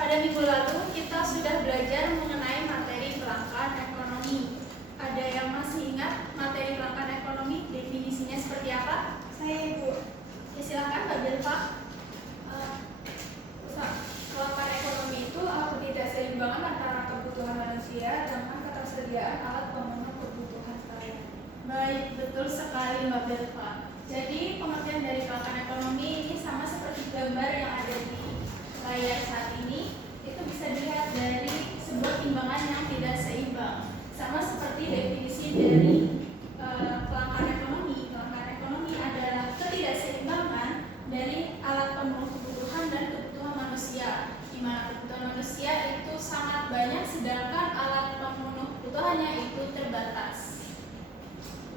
Pada minggu lalu kita sudah belajar mengenai materi kelangkaan ekonomi. Ada yang masih ingat materi kelangkaan ekonomi, definisinya seperti apa? Saya, Ibu. Ya, silakan Mbak Delva. Kelangkaan ekonomi itu ketidakseimbangan antara kebutuhan manusia dengan ketersediaan alat pemenuh kebutuhan saya. Baik, betul sekali Mbak Delva. Jadi pengertian dari kelangkaan ekonomi ini sama seperti gambar yang ada di layar saat ini. Itu bisa dilihat dari sebuah timbangan yang tidak seimbang. Sama seperti definisi dari kelangkaan ekonomi. Kelangkaan ekonomi adalah ketidakseimbangan dari alat pemenuh kebutuhan dan kebutuhan manusia, di mana kebutuhan manusia itu sangat banyak sedangkan alat pemenuh kebutuhannya itu terbatas.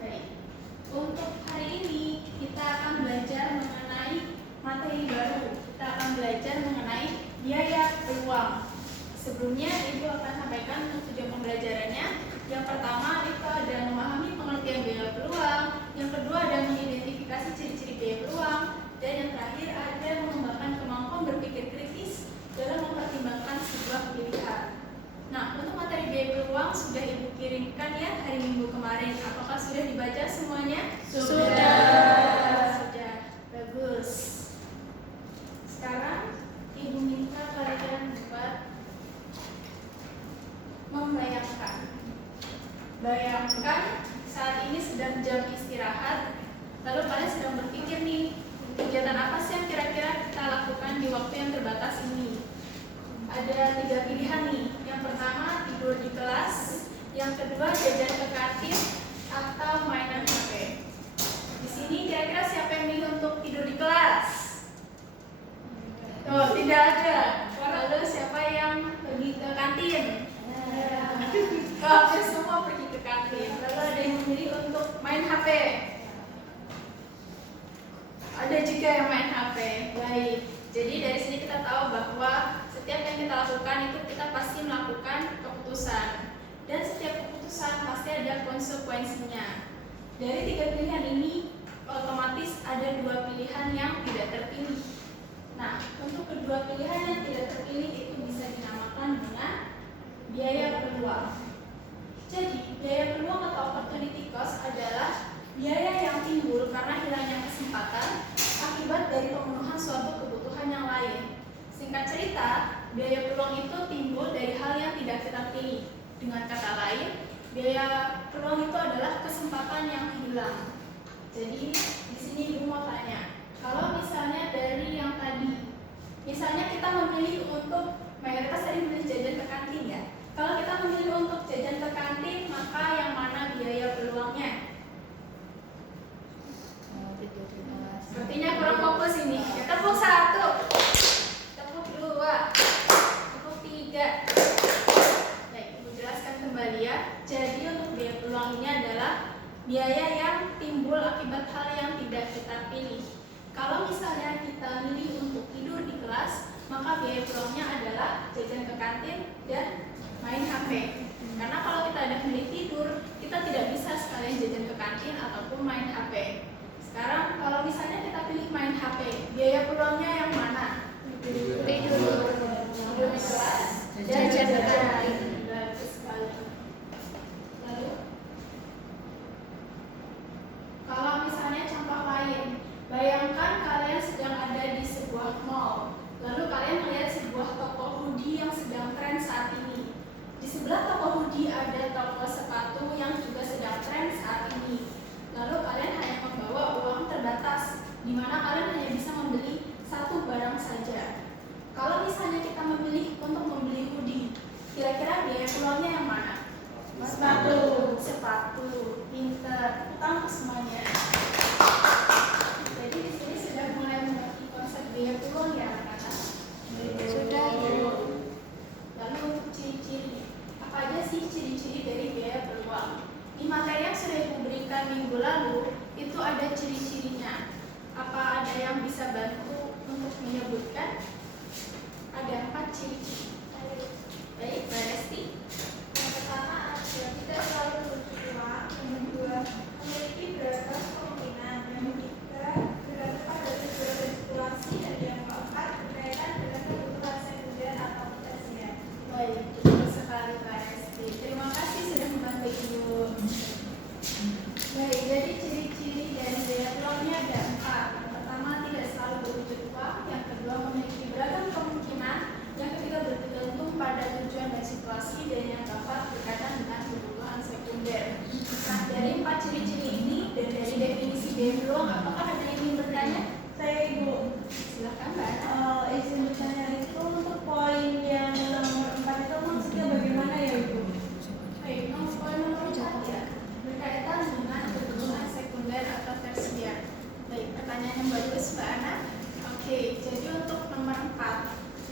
Baik. Untuk hari ini kita akan belajar mengenai materi baru. Kita akan belajar mengenai biaya peluang. Sebelumnya Ibu akan sampaikan tujuan pembelajarannya. Yang pertama itu ada memahami pengertian biaya peluang. Yang kedua ada mengidentifikasi ciri-ciri biaya peluang. Dan yang terakhir ada mengembangkan kemampuan berpikir kritis dalam mempertimbangkan sebuah pilihan. Nah, untuk materi biaya peluang sudah Ibu kirimkan ya hari Minggu kemarin. Apakah sudah dibaca semuanya? Sudah. Bagus. Sekarang Ibu minta kalian buat membayangkan. Bayangkan saat ini sedang jam istirahat, lalu kalian sedang berpikir nih, kegiatan apa sih yang kira-kira kita lakukan di waktu yang terbatas ini? Ada 3 pilihan nih. Yang pertama tidur di kelas, yang kedua jajan ke kantin, atau mainan HP. Di sini kira-kira siapa yang milih untuk tidur di kelas? Oh, tidak ada. Lalu siapa yang pergi ke kantin? Oke, semua pergi ke kantin. Lalu ada yang memilih untuk main HP. Ada juga yang main HP. Baik. Jadi dari sini kita tahu bahwa setiap yang kita lakukan itu kita pasti melakukan keputusan. Dan setiap keputusan pasti ada konsekuensinya. Dari 3 pilihan ini otomatis ada 2 pilihan yang tidak terpilih. Nah, untuk kedua pilihan yang tidak terpilih itu bisa dinamakan dengan biaya peluang. Jadi, biaya peluang atau opportunity cost adalah biaya yang timbul karena hilangnya kesempatan akibat dari pemenuhan suatu kebutuhan yang lain. Singkat cerita, biaya peluang itu timbul dari hal yang tidak kita pilih. Dengan kata lain, biaya peluang itu adalah kesempatan yang hilang. Jadi, di sini Ibu mau tanya, kalau misalnya dari yang tadi, misalnya kita memilih untuk mayoritas tadi memilih jajan ke kantin ya. Kalau kita memilih untuk jajan ke kantin, maka yang mana biaya peluangnya? Sepertinya kurang fokus ini. Ya, tepuk 1, tepuk 2, tepuk 3. Baik, Ibu jelaskan kembali ya. Jadi untuk biaya peluang ini adalah biaya yang timbul akibat hal yang tidak kita pilih. Kalau misalnya kita milih untuk tidur di kelas, maka biaya peluangnya adalah jajan ke kantin dan main HP. Karena kalau kita ada milih tidur, kita tidak bisa sekalian jajan ke kantin ataupun main HP. Sekarang kalau misalnya kita pilih main HP, biaya peluangnya yang mana? Tidur di kelas, jajan ke kantin. Bagus sekali. Lalu, kalau misalnya contoh lain, bayangkan kalian sedang ada di sebuah mall, lalu kalian melihat sebuah toko hoodie yang sedang tren saat ini. Di sebelah toko hoodie ada toko sepatu yang juga sedang tren saat ini. Lalu kalian hanya membawa uang terbatas, di mana kalian hanya bisa membeli satu barang saja. Kalau misalnya kita memilih untuk membeli hoodie, kira-kira biaya peluangnya yang mana? Sepatu, pinter, utang semuanya. Jadi di sini sudah mulai mengerti konsep biaya peluang ya anak-anak? Sudah. Lalu untuk ciri-ciri, apa aja sih ciri-ciri dari biaya peluang? Di materi yang sudah Ibu berikan minggu lalu, itu ada ciri-cirinya. Apa ada yang bisa bantu untuk menyebutkan? Ada 4 ciri-ciri. Baik, Mbak Resti. Yang pertama adalah tidak selalu bercukup uang. Yang kedua, memiliki berbagai kemungkinan. Yang ketiga, berdasarkan dari beberapa spekulasi. Dan yang keempat, berkaitan dengan kebutuhan sekunder atau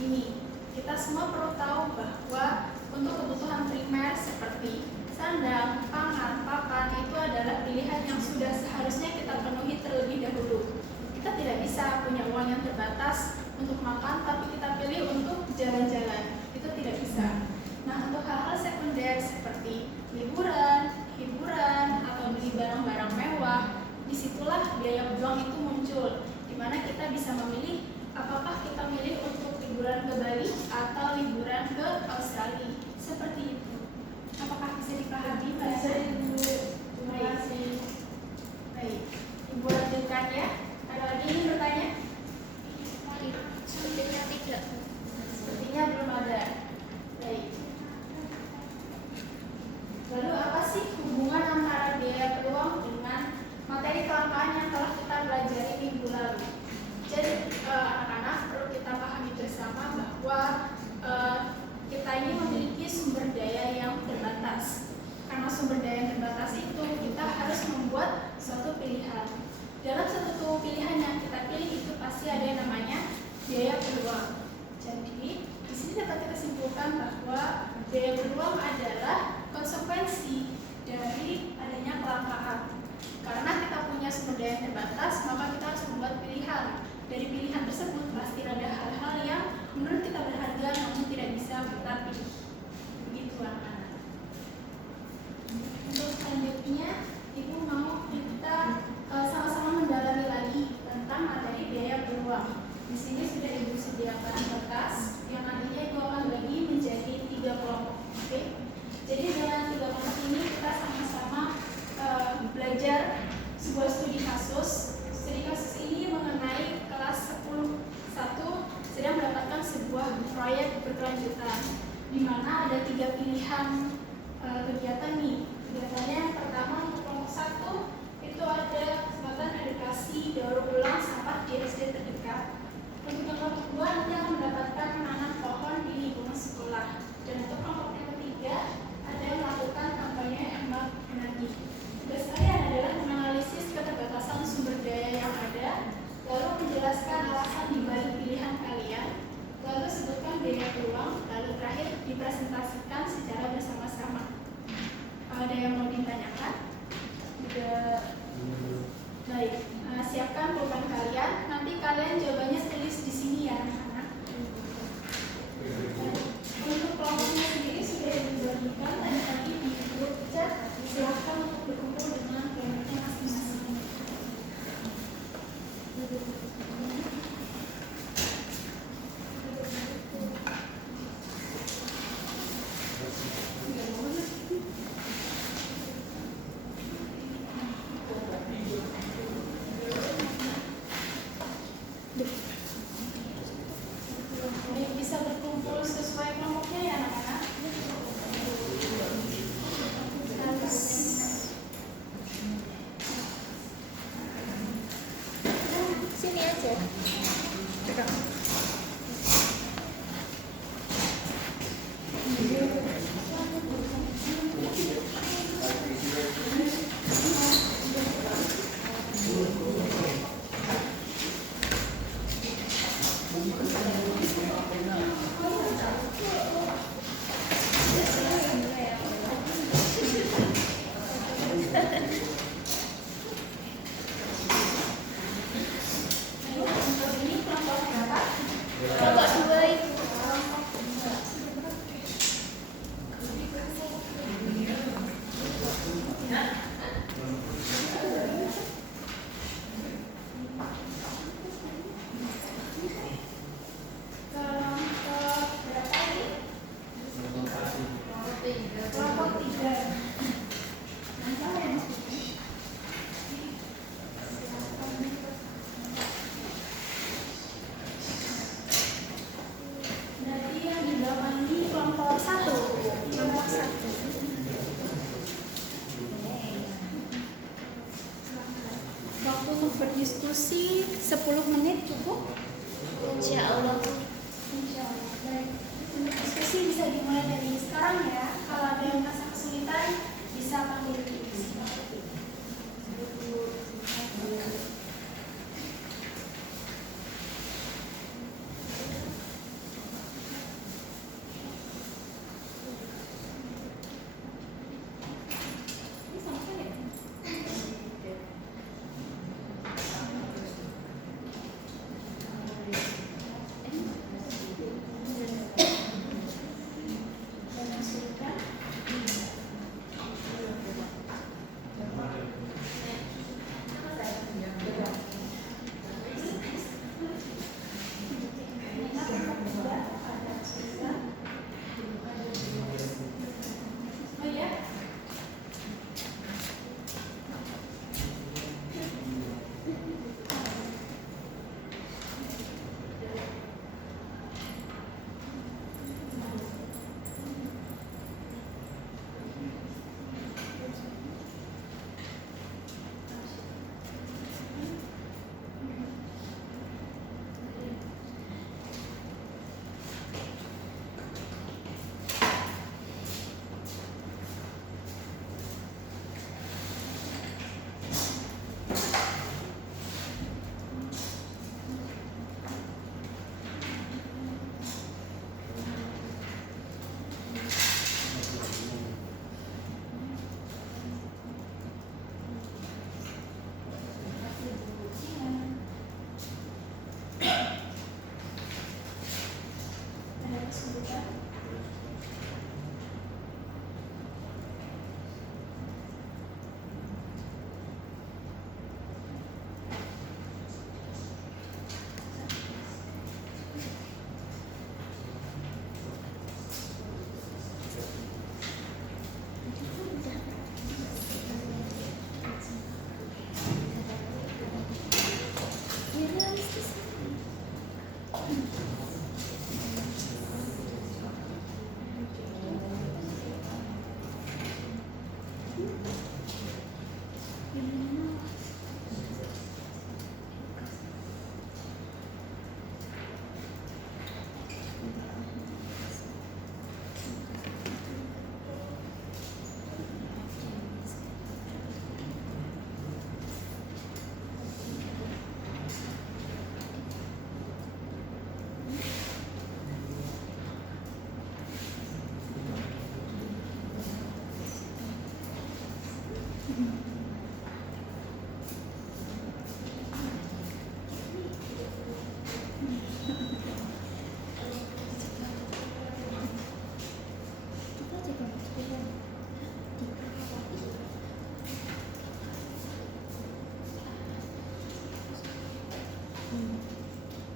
Ini, kita semua perlu tahu bahwa untuk kebutuhan primer seperti sandang, pangan, papan itu adalah pilihan yang sudah seharusnya kita penuhi terlebih dahulu. Kita tidak bisa punya uang yang terbatas untuk makan, tapi kita pilih untuk jalan-jalan. Itu tidak bisa. Nah, untuk hal-hal sekunder seperti liburan, hiburan, atau beli barang-barang mewah, disitulah biaya peluang itu muncul, di mana kita bisa memilih apakah kita milih untuk liburan ke Bali atau liburan ke Australia. Seperti itu. Apakah bisa dipahami, Mbak? Terima kasih. Baik, Ibu lanjutkan ya. Ada lagi yang bertanya? Sepertinya tidak. Sepertinya belum ada. Baik. Lalu apa sih hubungan antara biaya peluang dengan materi kelangkaan yang telah kita pelajari minggu lalu? Jadi anak-anak perlu kita pahami bersama bahwa kita ini memiliki sumber daya yang terbatas. Karena sumber daya yang terbatas itu kita harus membuat suatu pilihan. Dalam satu pilihan yang kita pilih itu pasti ada yang namanya biaya peluang. Jadi di sini dapat kita simpulkan bahwa biaya peluang adalah konsekuensi dari adanya kelangkaan. Karena kita punya sumber daya yang terbatas, maka kita harus membuat pilihan. Dari pilihan tersebut pasti ada hal-hal yang menurut kita berharga namun tidak bisa kita pilih. Begitu anak-anak. Untuk selanjutnya, Ibu mau kita sama-sama mendalami lagi tentang materi biaya peluang. Di sini sudah Ibu sediakan kertas yang nantinya Ibu akan bagi menjadi 3 kelompok. Oke? Jadi dengan 3 kelompok ini kita sama-sama belajar sebuah studi kasus. Studi kasus ini mengenai kelas 10 1 sedang mendapatkan sebuah proyek berkelanjutan, di mana ada 3 pilihan kegiatan nih. Kegiatannya yang pertama untuk kelompok 1 itu ada kesempatan edukasi daur ulang sampah di SD terdekat. Untuk yang kelompok 2 nanti akan mendapatkan menanam pohon di lingkungan sekolah. Dan untuk kelompok yang ketiga ada yang melakukan kampanye hemat energi. Tugas kalian adalah menganalisis keterbatasan sumber daya yang ada, lalu menjelaskan alasan dibalik pilihan kalian, lalu sebutkan biaya peluang, lalu terakhir dipresentasikan secara bersama-sama. Ada yang mau ditanyakan? Sudah. Baik, siapkan pulpen kalian. Nanti kalian jawabannya tulis di sini ya, anak-anak. Untuk kelompoknya sendiri sudah dibagikan tadi di grup chat. Silahkan untuk berkumpul dengan kelompoknya masing-masing. Bisa berkumpul sesuai kelompoknya ya anak-anak. Sini aja. Kelompok 2 itu. Kelompok berapa ini? Kelompok 3. Berarti yang di belakang ini kelompok 1. Kelompok 1. Waktu untuk berdiskusi 10 menit cukup? Insya Allah. Insya Allah. Baik. Untuk diskusi bisa dimulai dari sekarang ya. Kalau ada yang merasa kesulitan bisa panggil di sini.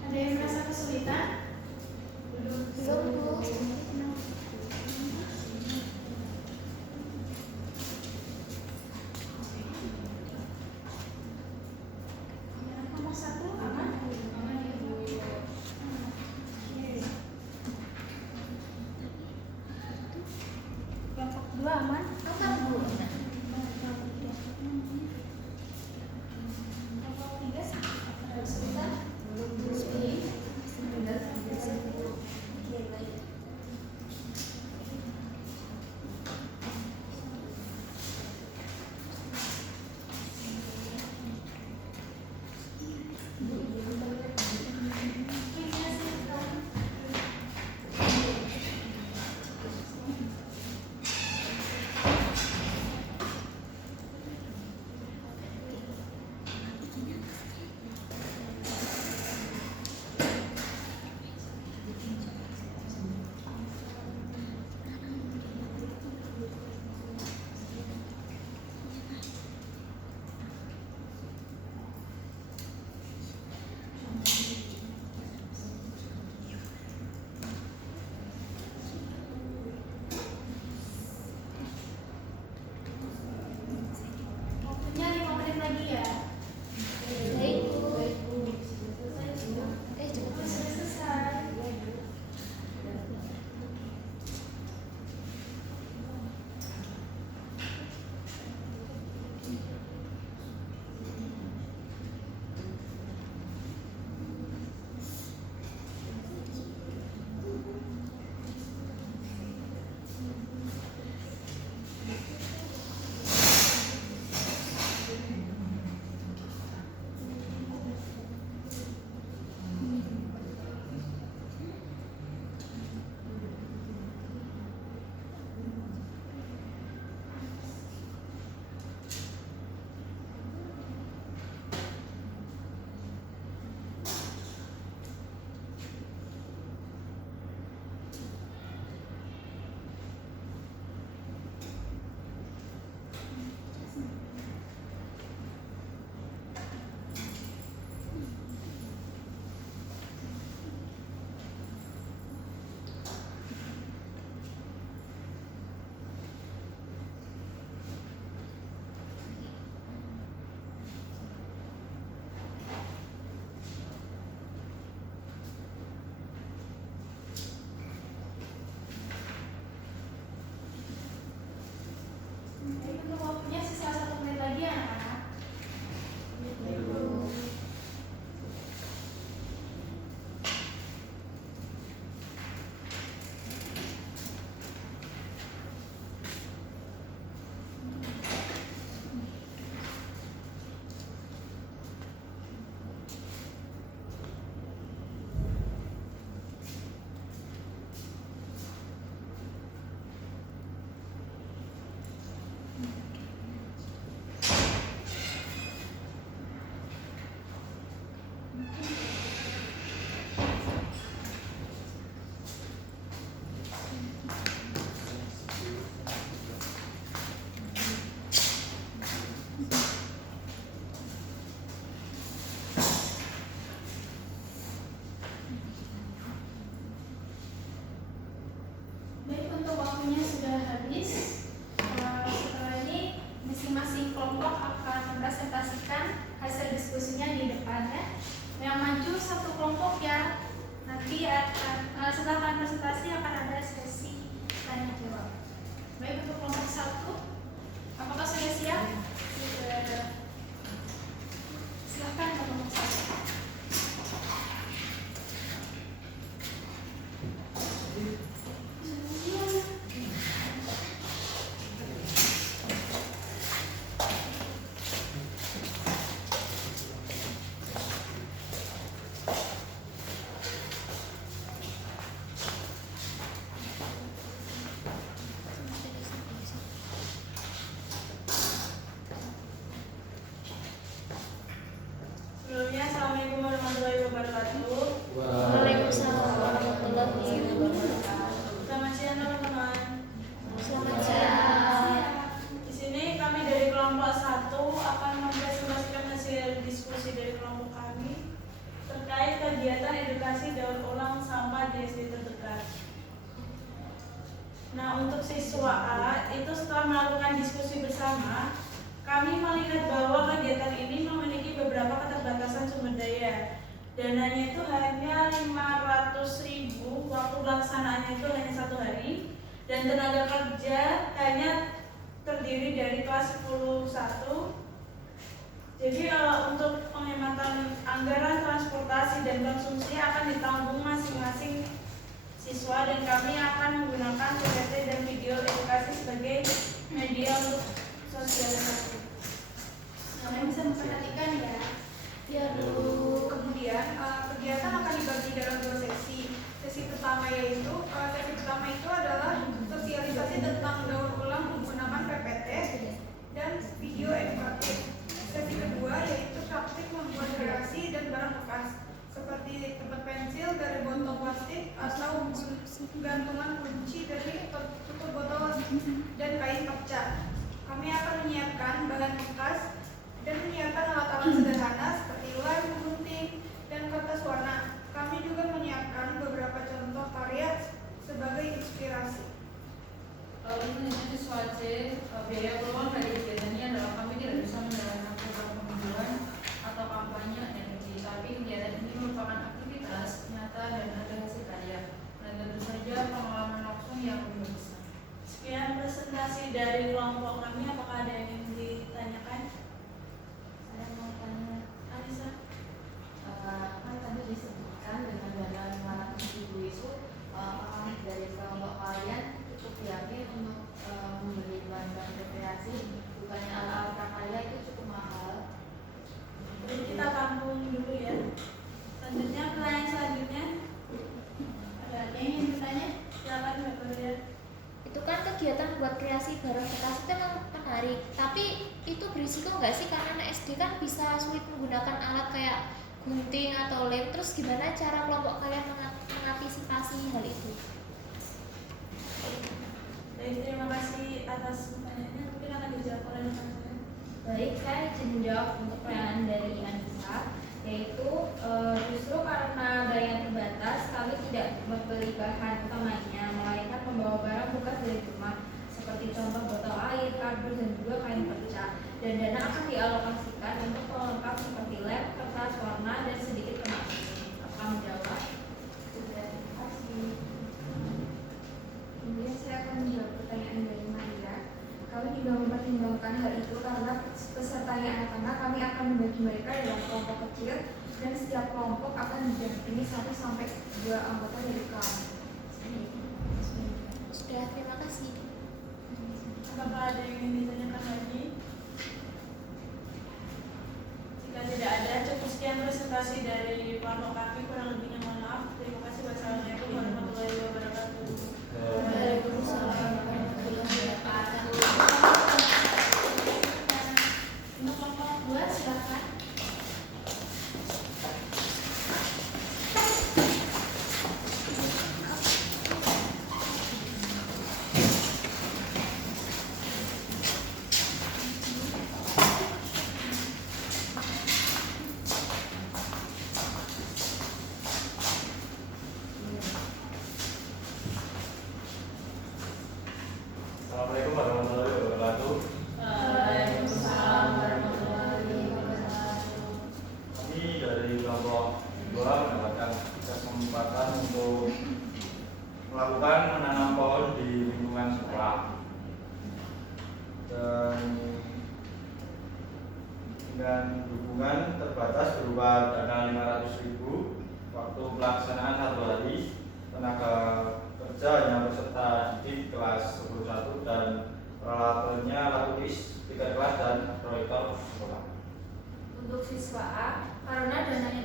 Ada yang merasa kesulitan? Sembuh. Nomor 1 aman? Kelompok 2 aman? Aman Bu. Nah, Kelompok 3 ada kesulitan? Waktunya 5 menit lagi ya. baik Bu. Cepat. Sudah selesai. Baik, untuk waktunya sisa 1 menit lagi ya anak-anak. Baik, untuk waktunya sudah habis. Setelah ini masing-masing kelompok akan mempresentasikan hasil diskusinya di depannya. Yang maju satu kelompok ya. Nanti setelah presentasi akan ada sesi tanya jawab. Baik, untuk kelompok 1, apakah sudah siap? Silahkan kelompok 1. Sebelumnya, Assalamualaikum warahmatullahi wabarakatuh. Waalaikumsalam warahmatullahi wabarakatuh. Selamat siang teman-teman. Selamat siang. Di sini kami dari kelompok 1 akan mempresentasikan hasil diskusi dari kelompok kami terkait kegiatan edukasi daur ulang sampah di SD terdekat. Nah, untuk siswa A itu setelah melakukan diskusi bersama, kami melihat bahwa kegiatan ini memiliki beberapa keterbatasan sumber daya. Dananya itu hanya 500.000, waktu pelaksanaannya itu hanya 1 hari, dan tenaga kerja hanya terdiri dari kelas 10-1. Jadi untuk penghematan anggaran transportasi dan konsumsi akan ditanggung masing-masing siswa, dan kami akan menggunakan PPT dan video edukasi sebagai media untuk sosialisasi. Kalian bisa memperhatikan ya. Ya, dulu. Kemudian kegiatan akan dibagi dalam 2 sesi. Sesi pertama itu adalah sosialisasi tentang daur ulang menggunakan PPT dan video edukatif. Sesi kedua yaitu praktik membuat kreasi dan barang bekas seperti tempat pensil dari botol plastik atau gantungan kunci dari tutup botol dan kain pecah. Kami akan menyiapkan bahan bekas dan menyiapkan alat-alat sederhana seperti lem, gunting, dan kertas warna. Kami juga menyiapkan beberapa contoh karya sebagai inspirasi. Untuk siswa C, biaya peluang dari kegiatan ini adalah kami tidak bisa menjalankan program penghijauan atau kampanye energi, tapi kegiatan ini merupakan aktivitas nyata dan ada hasil karya, dan tentu saja pengalaman langsung yang lebih besar. Sekian presentasi dari kelompok kami. Apakah ada yang ingin ditanyakan? Saya mau tanya, Anissa? kan tadi disebutkan dengan dana 500.000 itu, apakah dari kelompok kalian cukup yakin untuk membeli bahan-bahan rekreasi? Bukannya alat-alat prakarya itu cukup mahal? Jadi kita tampung dulu ya. Selanjutnya, pertanyaan selanjutnya. Ada yang ingin bertanya? Silakan Mbak Gloria. Itu kan kegiatan buat kreasi barang bekas itu memang menarik, tapi itu berisiko nggak sih? Karena anak SD kan bisa sulit menggunakan alat kayak gunting atau lem. Terus gimana cara kelompok kalian mengantisipasi hal itu? Baik, terima kasih atas pertanyaannya. Mungkin akan dijawab oleh rekan-rekan. Baik, saya izin menjawab untuk pertanyaan dari Anissa, yaitu justru karena daya terbatas, kami tidak membeli bahan utamanya, melainkan membawa barang bekas dari rumah, seperti contoh botol air, kardus, dan juga kain pecah. Dan dana akan dialokasikan untuk pelengkap seperti lem, kertas warna, dan sedikit penampil. Apakah menjawab? Terima kasih. Kemudian saya akan menjawab pertanyaan dari Maria. Kami juga mempertimbangkan hal itu karena pesertanya anak-anak, kami akan membagi mereka dalam kelompok kecil dan setiap kelompok akan didampingi 1-2 anggota dari kami. Sudah, terima kasih. Apakah ada yang ingin ditanyakan lagi? Jika tidak ada, cukup sekian presentasi dari kelompok kami. Kurang lebihnya mohon maaf. Terima kasih. Wassalamualaikum warahmatullahi wabarakatuh. Waalaikumsalam warahmatullahi wabarakatuh. Untuk kelompok 2, silakan. untuk melakukan menanam pohon di lingkungan sekolah. Dan dengan dukungan terbatas berupa dana 500.000, waktu pelaksanaan 1 hari, tenaga kerja hanya peserta didik kelas 11 dan peralatannya alat tulis, tiket kelas dan proyektor sekolah. Untuk siswa A, karena dananya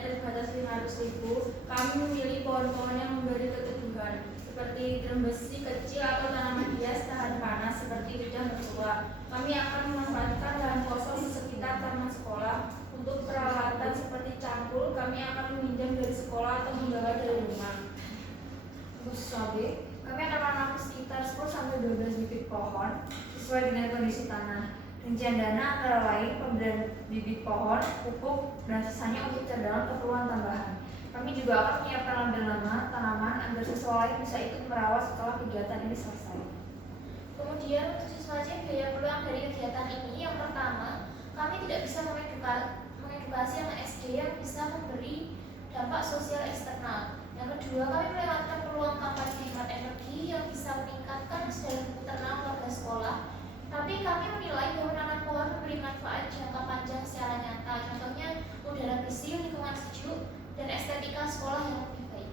terbatas 500.000, kami memilih pohon-pohon yang memberi keteduhan seperti drum besi kecil atau tanaman hias tahan panas seperti lidah mertua. Kami akan memanfaatkan lahan kosong di sekitar taman sekolah. Untuk peralatan seperti cangkul, kami akan meminjam dari sekolah atau membawa dari rumah. Untuk siswa B, kami akan menanam sekitar 10-12 bibit pohon sesuai dengan kondisi tanah. Rincian dana antara lain pembelian bibit pohon, pupuk, dan sisanya untuk cadangan keperluan tambahan. Kami juga akan menyiapkan label nama tanaman agar siswa lain bisa ikut merawat setelah kegiatan ini selesai. Kemudian untuk siswa C, biaya peluang dari kegiatan ini yang pertama, kami tidak bisa mengedukasi anak SD yang bisa memberi dampak sosial eksternal. Yang kedua, kami melewatkan peluang kampanye hemat energi yang bisa meningkatkan kesadaran internal warga sekolah. Tapi kami menilai bahwa menanam pohon memberi manfaat jangka panjang secara nyata. Contohnya udara bersih, lingkungan sejuk, dan estetika sekolah yang lebih baik.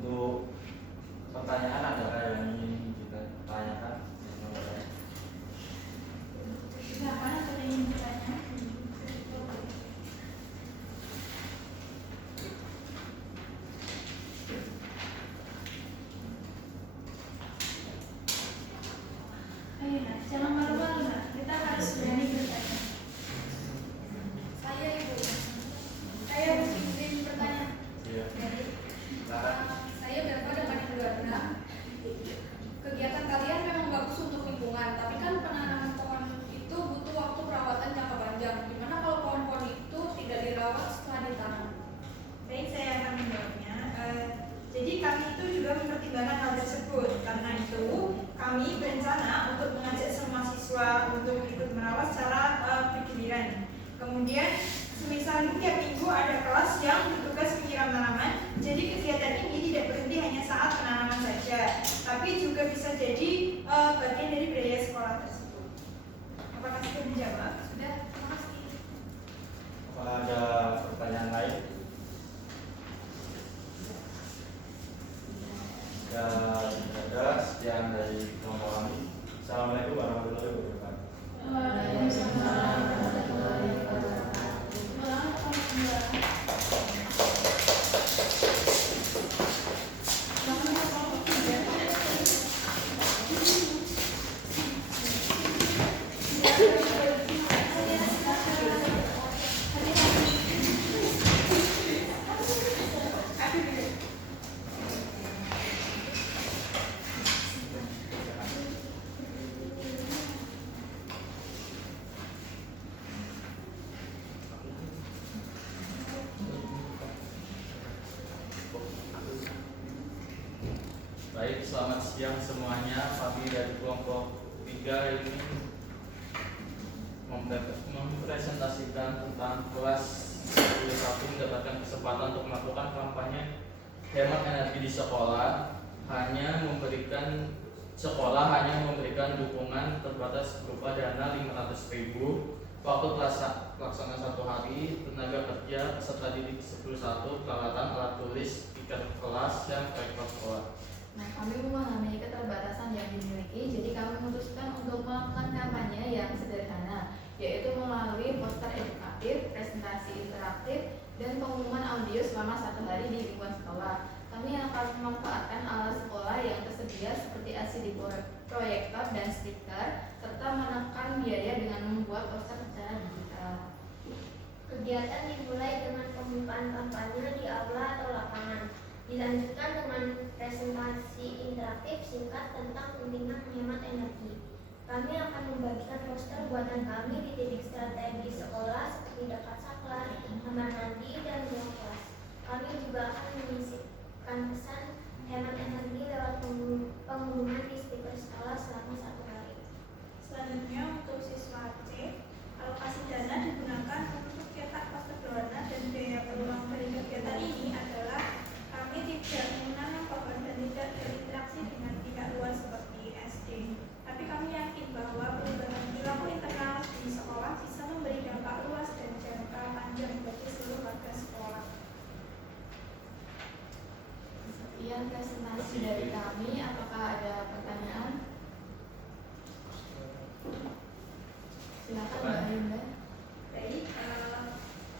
Untuk pertanyaan adakah yang ingin kita tanyakan? Silakan atau yang ingin bertanya? Ayo nak, jangan malu-malu nak. Kita harus berani bertanya. Saya Ibu. Saya izin bertanya. Iya. Uh, saya berapa dengan Ibu Warna? Kegiatan kalian memang bagus untuk lingkungan, tapi kan penanaman pohon itu butuh waktu perawatan jangka panjang. Gimana kalau pohon-pohon itu tidak dirawat setelah ditanam? Baik, saya akan menjawabnya. Jadi kami itu juga mempertimbangkan hal tersebut. Karena itu kami berencana untuk mengajak semua siswa untuk ikut merawat secara bergiliran. Kemudian semisal tiap minggu ada kelas yang bertugas menyiram tanaman. Jadi kegiatan ini tidak berhenti hanya saat penanaman saja, tapi juga bisa jadi bagian dari biaya sekolah tersebut. Apakah sudah dijawab? Sudah, terima kasih. Apakah ada pertanyaan lain? Jika tidak ada, sekian dari kelompok kami. Assalamualaikum warahmatullahi wabarakatuh. Waalaikumsalam warahmatullahi wabarakatuh. Baik, selamat siang semuanya. Kami dari kelompok 3 ini mempresentasikan tentang kelas 11 mendapatkan kesempatan untuk melakukan kampanye hemat energi di sekolah. Sekolah hanya memberikan dukungan terbatas berupa dana 500.000, waktu pelaksana 1 hari, tenaga kerja peserta didik 11, peralatan alat tulis, tiket kelas, dan proyektor sekolah. Nah, kami memahami keterbatasan yang dimiliki, jadi kami memutuskan untuk melakukan kampanye yang sederhana, yaitu melalui poster edukatif, presentasi interaktif, dan pengumuman audio selama 1 hari di lingkungan sekolah. Kami akan memanfaatkan alat sekolah yang tersedia seperti LCD proyektor dan stiker, serta menekan biaya dengan membuat poster secara digital. Kegiatan dimulai dengan pembukaan kampanye di aula atau lapangan. Dilanjutkan dengan presentasi interaktif singkat tentang pentingnya menghemat energi. Kami akan membagikan poster buatan kami di titik strategis sekolah seperti dekat saklar, kamar mandi, dan ruang kelas. Kami juga akan menyisipkan pesan hemat energi lewat pengumuman di stiker sekolah selama 1 hari. Selanjutnya untuk siswa C, kalau Silakan Mbak Ayunda. Baik,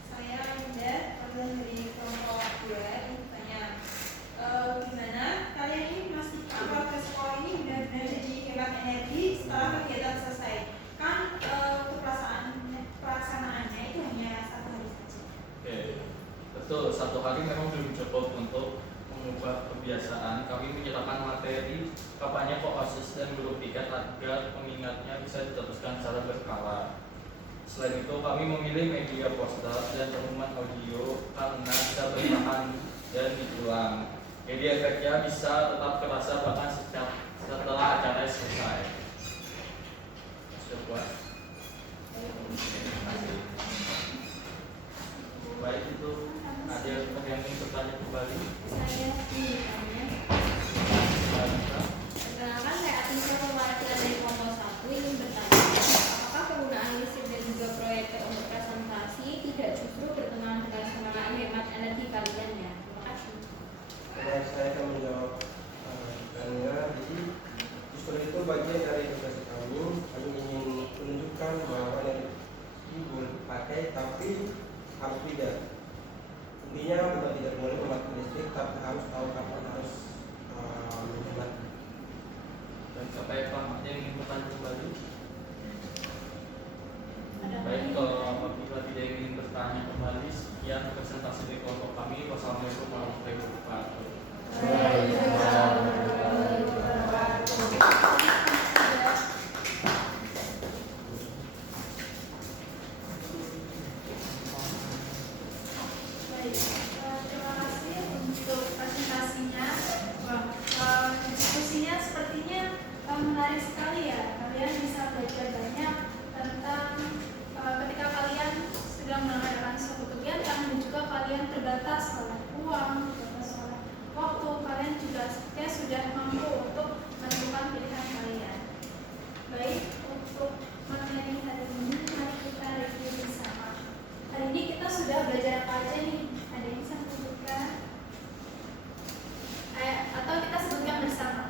saya Linda, korban dari kelompok 2. Ini tanya, gimana kalian ini masih ke sekolah ini benar-benar jadi hemat energi setelah kegiatan selesai? Kan untuk pelaksanaannya itu hanya 1 hari saja. Oke, betul. 1 hari memang belum cukup untuk mengubah kebiasaan. Kami menyerahkan materi kampanye Kopassus dan guru piket agar pengingatnya bisa diteruskan secara berkala. Selain itu, kami memilih media poster dan pengumuman audio karena bisa bertahan dan diulang. Jadi efeknya bisa tetap terasa bahkan setelah acara selesai. Sudah puas? Terima kasih. Baik, itu ada yang ingin bertanya kembali? Saya ingin bertanya. Perkenalkan, saya Atisha perwakilan dari kelompok 1 ingin bertanya, apakah penggunaan listrik dan juga proyektor untuk presentasi tidak justru bertentangan dengan semangat hemat energi kalian ya? Terima kasih. Saya akan menjawab karena jadi justru itu bagian dari tugas kami ingin menunjukkan bahwa energi boleh dipakai tapi harus tidak. Intinya bukan tidak boleh memakai listrik tapi harus tahu kapan harus menghemat. Dan sampai Pak Martin ingin bertanya kembali? Ada Baik, lagi? kalau apabila tidak ingin bertanya kembali, sekian presentasi dari kelompok kami. Wassalamualaikum warahmatullahi wabarakatuh. Baik, terima kasih untuk presentasinya. Diskusinya sepertinya menarik sekali ya. Kalian bisa belajar banyak tentang ketika kalian sedang mengadakan suatu kegiatan dan juga kalian terbatas oleh uang, terbatas oleh waktu, kalian juga sepertinya sudah mampu untuk menentukan pilihan kalian. Baik, untuk materi hari ini mari kita review bersama. Hari ini kita sudah belajar apa aja nih? Ada yang bisa menyebutkan? Atau kita sebutkan bersama?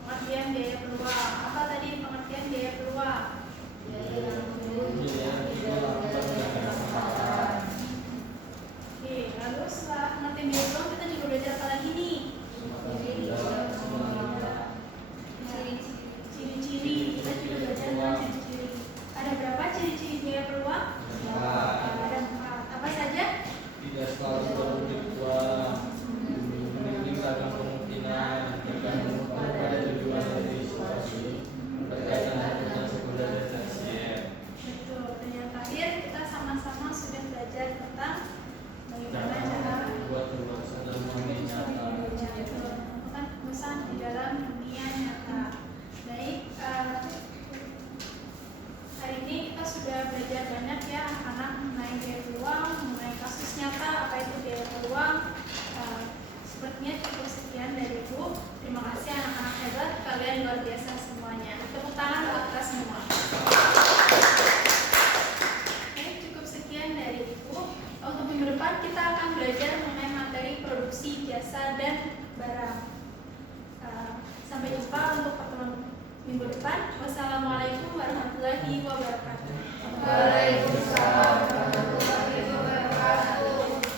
Pengertian biaya peluang. Apa tadi pengertian biaya peluang? Oke, lalu setelah pengertian biaya peluang kita juga belajar apa lagi nih? Ciri-ciri. Kita juga belajar tentang ciri-ciri. Ada berapa ciri-ciri biaya peluang? Ada 4. Apa saja? Tidak selalu berwujud uang, memiliki ragam kemungkinan, tergantung pada tujuan dari situasi, berkaitan dengan sekunder dan tersier. Betul. Dan yang terakhir kita sama-sama sudah belajar tentang bagaimana cara buat keputusan dalam dunia nyata. melakukan keputusan di dalam dunia nyata. Baik, hari ini kita sudah belajar banyak ya anak-anak mengenai biaya peluang, mengenai kasus nyata apa itu biaya peluang. Sepertinya cukup sekian dari Ibu. Terima kasih anak-anak hebat, kalian luar biasa semuanya. Tepuk tangan buat kita semua. Oke, cukup sekian dari Ibu. Untuk minggu depan kita akan belajar mengenai materi produksi jasa dan barang. Sampai jumpa untuk pertemuan minggu depan. Wassalamualaikum warahmatullahi wabarakatuh.